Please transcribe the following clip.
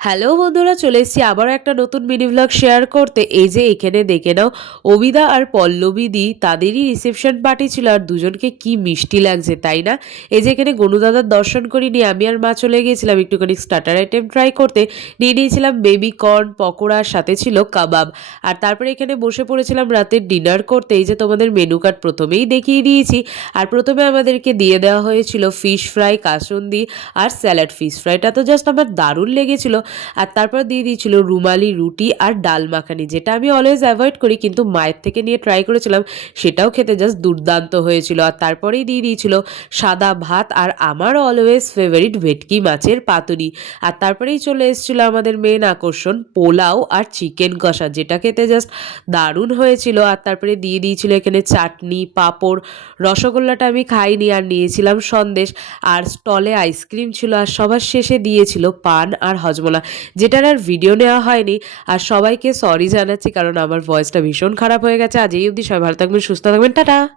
Hello বন্ধুরা, চলে এসেছি আবারও একটা নতুন মিনি ভ্লগ শেয়ার করতে। এই যে এখানে দেখে নাও, অবিদা আর পল্লবীদি তাদেরই রিসেপশন পার্টি ছিল, আর দুজনকে কি মিষ্টি লাগছে তাই না। এই যে এখানে গনুদাদার দর্শন করিনি, আমি আর মা চলে গিয়েছিলাম একটুখানি স্টার্টার আইটেম ট্রাই করতে। নিয়ে নিয়েছিলাম বেবি কর্ন পকোড়ার সাথে ছিল কাবাব। আর তারপরে এখানে বসে পড়েছিলাম রাতের ডিনার করতে। এই যে তোমাদের মেনু কার্ড প্রথমেই দেখিয়ে দিয়েছি। আর প্রথমে আমাদেরকে দিয়ে দেওয়া হয়েছিল ফিশ ফ্রাই, কাসুন্দি আর স্যালাড। ফিশ ফ্রাইটা তো জাস্ট আমার দারুণ লেগেছিল। আর তারপর দিয়ে দিয়েছিল রুমালি রুটি আর ডাল মাখানি, যেটা আমি অলওয়েজ অ্যাভয়েড করি, কিন্তু মায়ের থেকে নিয়ে ট্রাই করেছিলাম, সেটাও খেতে জাস্ট দুর্দান্ত হয়েছিল। আর তারপরেই দিয়ে দিয়েছিল সাদা ভাত আর আমার অলওয়েজ ফেভারিট ভেটকি মাছের পাতুরি। আর তারপরেই চলে এসেছিল আমাদের মেন আকর্ষণ পোলাও আর চিকেন কষা, যেটা খেতে জাস্ট দারুণ হয়েছিল। আর তারপরে দিয়ে দিয়েছিল এখানে চাটনি, পাঁপড়, রসগোল্লাটা আমি খাইনি, আর নিয়েছিলাম সন্দেশ। আর স্টলে আইসক্রিম ছিল, আর সবার শেষে দিয়েছিল পান আর হজমোলা, যেটার আর ভিডিও নেওয়া হয়নি। আর সবাইকে সরি জানাচ্ছি, কারণ আমার ভয়েসটা ভীষণ খারাপ হয়ে গেছে। আজ এই অবধি, সবাই ভালো থাকবেন, সুস্থ থাকবেন, টাটা।